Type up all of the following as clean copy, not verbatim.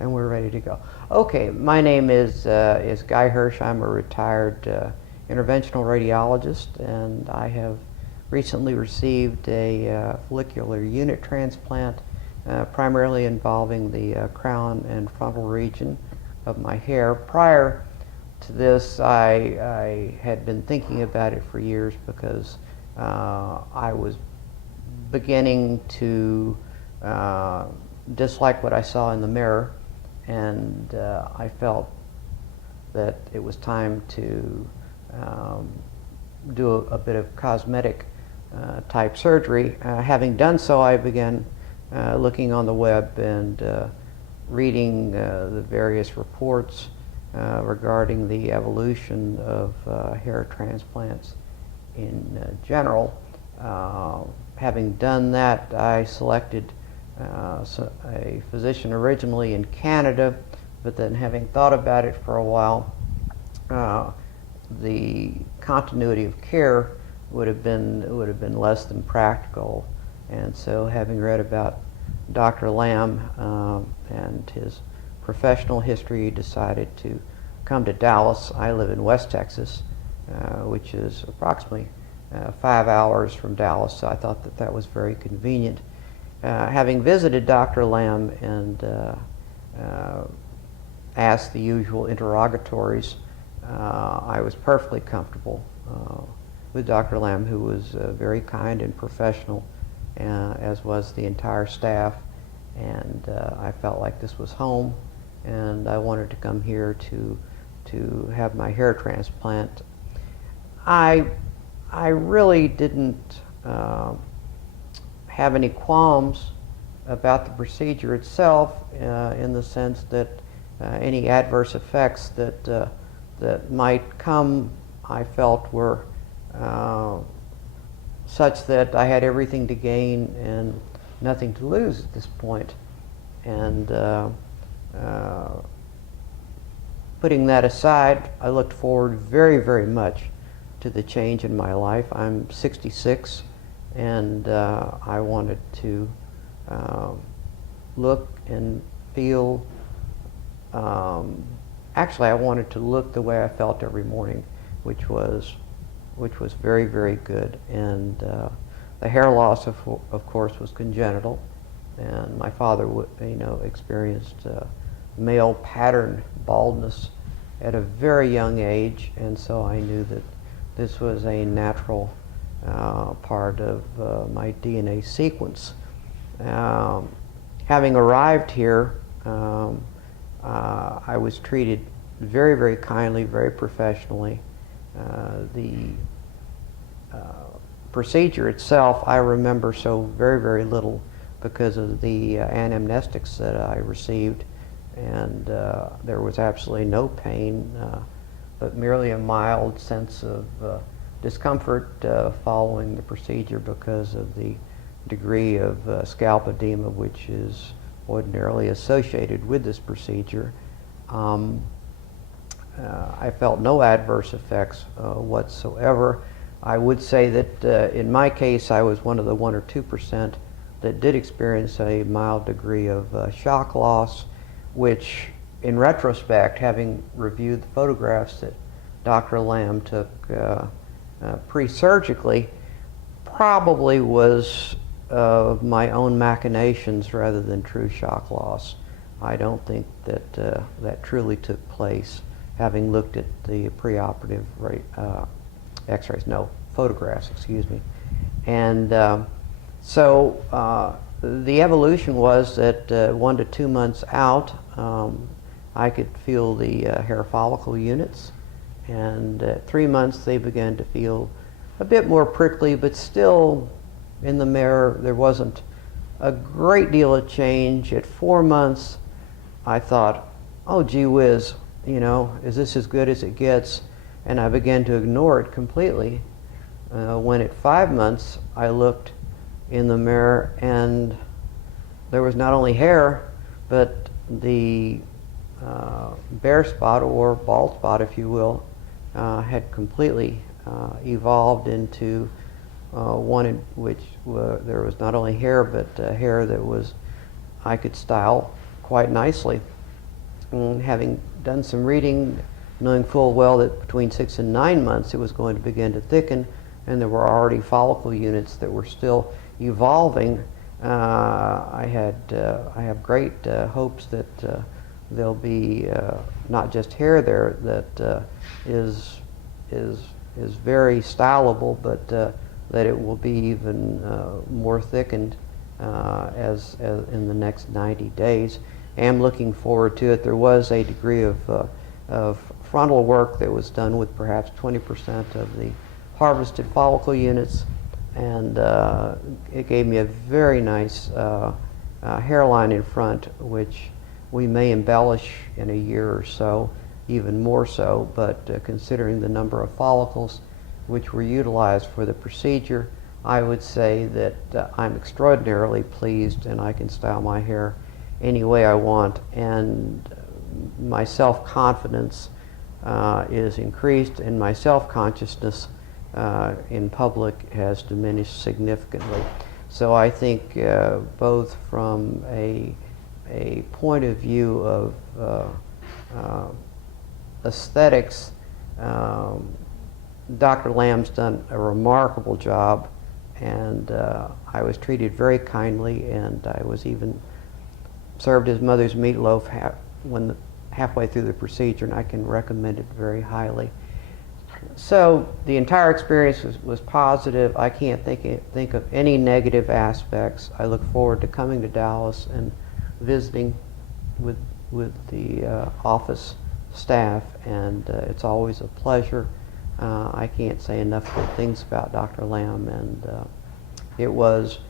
And we're ready to go. Okay, my name is Guy Hirsch. I'm a retired interventional radiologist, and I have recently received a follicular unit transplant, primarily involving the crown and frontal region of my hair. Prior to this, I had been thinking about it for years because I was beginning to dislike what I saw in the mirror, and I felt that it was time to do a bit of cosmetic type surgery. Having done so, I began looking on the web and reading the various reports regarding the evolution of hair transplants in general. Having done that, I selected a physician originally in Canada, but then having thought about it for a while, the continuity of care would have been less than practical, and so having read about Dr. Lamb and his professional history, decided to come to Dallas. I live in West Texas, which is approximately 5 hours from Dallas, so I thought that that was very convenient. Having visited Dr. Lamb and asked the usual interrogatories, I was perfectly comfortable with Dr. Lamb, who was very kind and professional, as was the entire staff, and I felt like this was home, and I wanted to come here to have my hair transplant. I really didn't have any qualms about the procedure itself, in the sense that any adverse effects that might come, I felt were such that I had everything to gain and nothing to lose at this point. And putting that aside, I looked forward very, very much to the change in my life. I'm 66, and I wanted to look and feel, actually I wanted to look the way I felt every morning, which was very, very good. And the hair loss, of course, was congenital, and my father experienced male pattern baldness at a very young age, and so I knew that this was a natural part of my DNA sequence. Having arrived here, I was treated very, very kindly, very professionally. The procedure itself, I remember so very, very little because of the anamnestics that I received, and there was absolutely no pain, but merely a mild sense of discomfort following the procedure because of the degree of scalp edema which is ordinarily associated with this procedure. I felt no adverse effects whatsoever. I would say that in my case, I was one of the 1 or 2% that did experience a mild degree of shock loss, which in retrospect, having reviewed the photographs that Dr. Lamb took pre-surgically, probably was my own machinations rather than true shock loss. I don't think that that truly took place, having looked at the preoperative x-rays, no, photographs, excuse me. And so the evolution was that 1 to 2 months out, I could feel the hair follicle units, and at 3 months they began to feel a bit more prickly, but still in the mirror there wasn't a great deal of change. At 4 months I thought, oh gee whiz, is this as good as it gets? And I began to ignore it completely. When at 5 months I looked in the mirror and there was not only hair, but the bare spot, or bald spot if you will, had completely evolved into one in which there was not only hair, but hair that I could style quite nicely. having done some reading, knowing full well that between 6 and 9 months it was going to begin to thicken, and there were already follicle units that were still evolving, I have great hopes that there'll be not just hair there that is very stylable, but that it will be even more thickened as in the next 90 days. Am looking forward to it. There was a degree of frontal work that was done with perhaps 20% of the harvested follicle units, and it gave me a very nice hairline in front, which we may embellish in a year or so, even more so, but considering the number of follicles which were utilized for the procedure, I would say that I'm extraordinarily pleased, and I can style my hair any way I want, and my self-confidence is increased, and my self-consciousness in public has diminished significantly. So I think both from a point of view of aesthetics, Dr. Lamb's done a remarkable job, and I was treated very kindly, and I was even served his mother's meatloaf halfway through the procedure, and I can recommend it very highly. So the entire experience was positive. I can't think of any negative aspects. I look forward to coming to Dallas and visiting with the office staff, and it's always a pleasure. I can't say enough good things about Dr. Lamb, and it was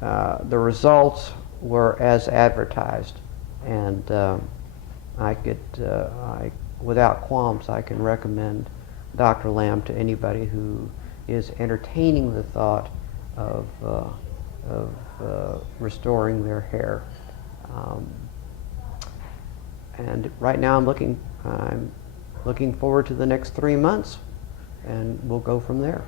the results were as advertised, and without qualms, I can recommend Dr. Lamb to anybody who is entertaining the thought of restoring their hair. And right now I'm looking forward to the next 3 months, and we'll go from there.